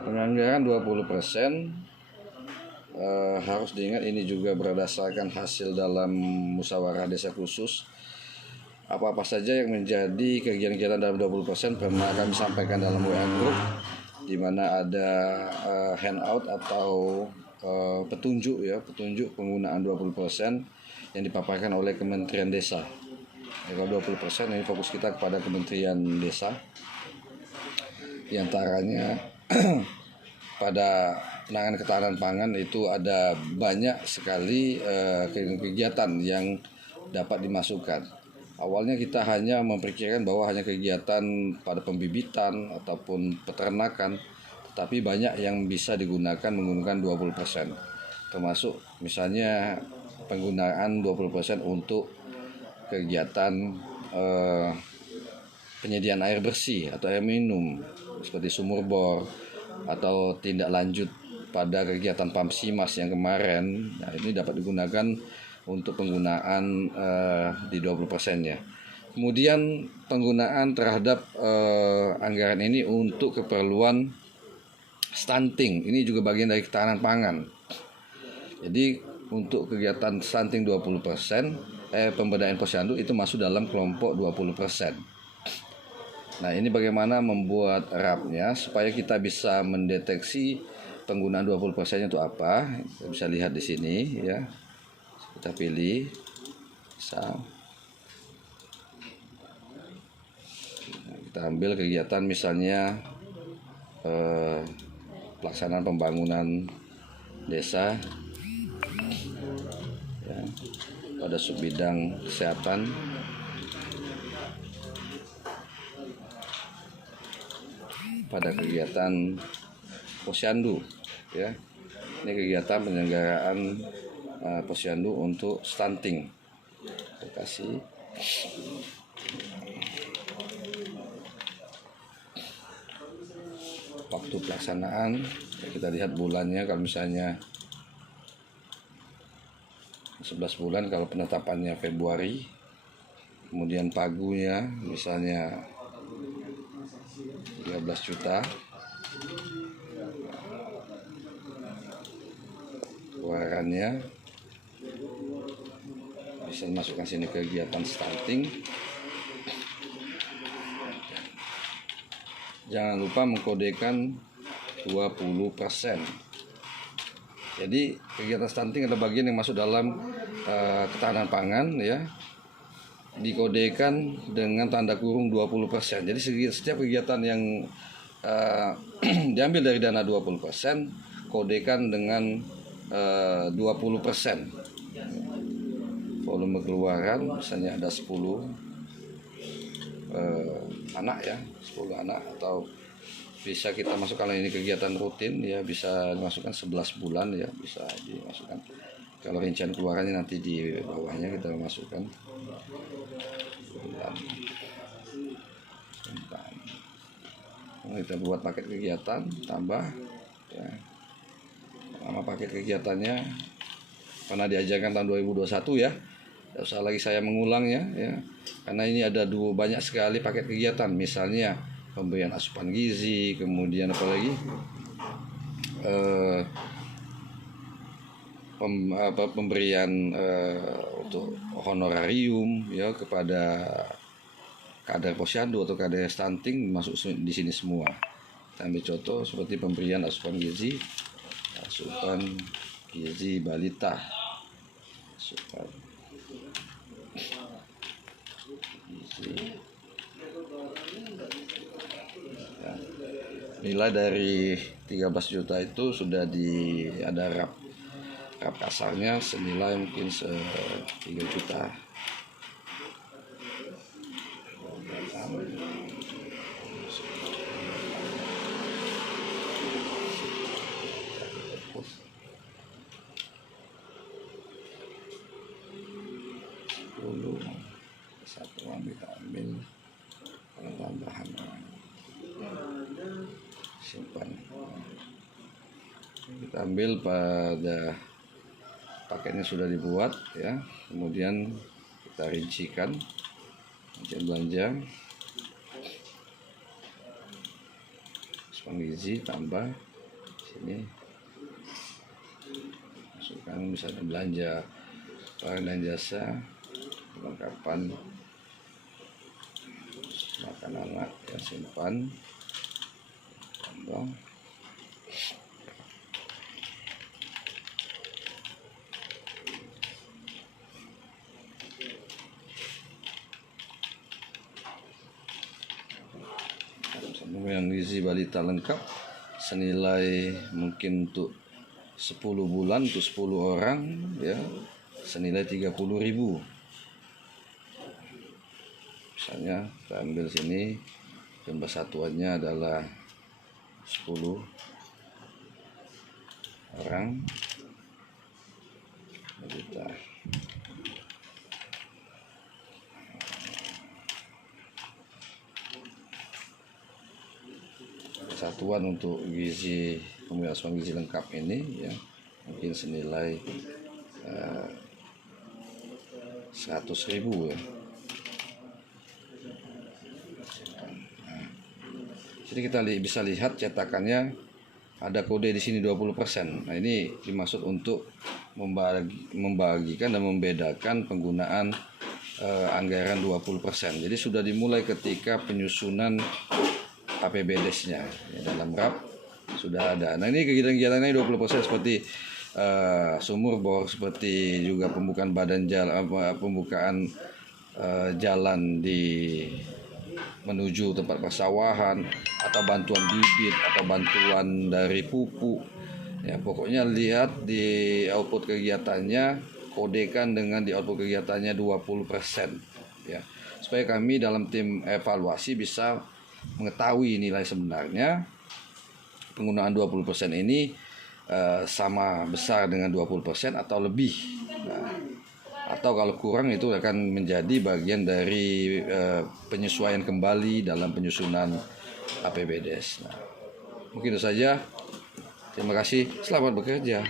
Penganggaran 20% harus diingat ini juga berdasarkan hasil dalam musyawarah desa khusus. Apa-apa saja yang menjadi kegiatan-kegiatan dalam 20% pernah kami sampaikan dalam WA Group, di mana ada handout atau petunjuk penggunaan 20% yang dipaparkan oleh Kementerian Desa. Kalau 20% ini fokus kita kepada Kementerian Desa, di antaranya pada penanganan ketahanan pangan itu ada banyak sekali kegiatan yang dapat dimasukkan. Awalnya kita hanya memperkirakan bahwa hanya kegiatan pada pembibitan ataupun peternakan, tetapi banyak yang bisa digunakan menggunakan 20%. Termasuk misalnya penggunaan 20% untuk kegiatan penyediaan air bersih atau air minum seperti sumur bor, atau tindak lanjut pada kegiatan Pamsimas yang kemarin. Nah, ini dapat digunakan untuk penggunaan di 20%-nya. Kemudian penggunaan terhadap anggaran ini untuk keperluan stunting, ini juga bagian dari ketahanan pangan. Jadi untuk kegiatan stunting 20%, pemberdayaan posyandu itu masuk dalam kelompok 20%. Nah, ini bagaimana membuat RAP-nya supaya kita bisa mendeteksi penggunaan 20% itu apa. Kita bisa lihat di sini ya. Kita pilih misal. Kita ambil kegiatan misalnya pelaksanaan pembangunan desa ya, pada subbidang kesehatan. Pada kegiatan posyandu ya, ini kegiatan penyelenggaraan posyandu untuk stunting. Terima kasih. Waktu pelaksanaan kita lihat bulannya, kalau misalnya 11 bulan kalau penetapannya Februari, kemudian pagunya misalnya 13 juta, keluarannya bisa masukkan sini kegiatan stunting. Jangan lupa mengkodekan 20%. Jadi kegiatan stunting adalah bagian yang masuk dalam ketahanan pangan ya, dikodekan dengan tanda kurung 20%. Jadi setiap kegiatan yang diambil dari dana 20%, kodekan dengan 20%. Volume keluaran misalnya ada 10 anak ya, 10 anak, atau bisa kita masukkan, kalau ini kegiatan rutin ya bisa dimasukkan 11 bulan ya, bisa dimasukkan. Kalau rincian keluarannya nanti di bawahnya kita masukkan bulan. Kita buat paket kegiatan, tambah ya. Nama paket kegiatannya pernah diajarkan tahun 2021 ya. Tidak usah lagi saya mengulangnya ya. Karena ini ada banyak sekali paket kegiatan, misalnya pemberian asupan gizi, kemudian apalagi pemberian untuk honorarium ya kepada kader posyandu atau kader stunting, masuk di sini semua. Kita ambil contoh seperti pemberian asupan gizi balita, asupan gizi ya. Nilai dari 13 juta itu sudah ada RAP kasarnya senilai mungkin 3 juta. Satuan kita ambil tambahan simpan, kita ambil pada paketnya sudah dibuat ya, kemudian kita rincikan belanja asupan gizi tambah Sini masukkan misalnya belanja barang dan jasa, perlengkapan makan anak yang simpan, tambang. Yang gizi balita lengkap senilai mungkin untuk 10 bulan untuk 10 orang ya, senilai 30.000. Misalnya kita ambil sini jumlah satuannya adalah 10 orang balita. Satuan untuk gizi pemenuhan asupan gizi lengkap ini ya mungkin senilai 100.000 ya. Jadi kita bisa lihat cetakannya ada kode di sini 20%. Nah, ini dimaksud untuk membagikan dan membedakan penggunaan anggaran 20%. Jadi sudah dimulai ketika penyusunan APBDes-nya ya, dalam RAP sudah ada. Nah, ini kegiatan-kegiatannya 20% seperti sumur bor, seperti juga pembukaan badan jalan, pembukaan jalan di menuju tempat persawahan, atau bantuan bibit, atau bantuan dari pupuk. Ya, pokoknya lihat di output kegiatannya, kodekan dengan di output kegiatannya 20%. Ya, supaya kami dalam tim evaluasi bisa mengetahui nilai sebenarnya penggunaan 20% ini sama besar dengan 20% atau lebih. Nah, atau kalau kurang itu akan menjadi bagian dari penyesuaian kembali dalam penyusunan APBDes. Nah, mungkin itu saja. Terima kasih. Selamat bekerja.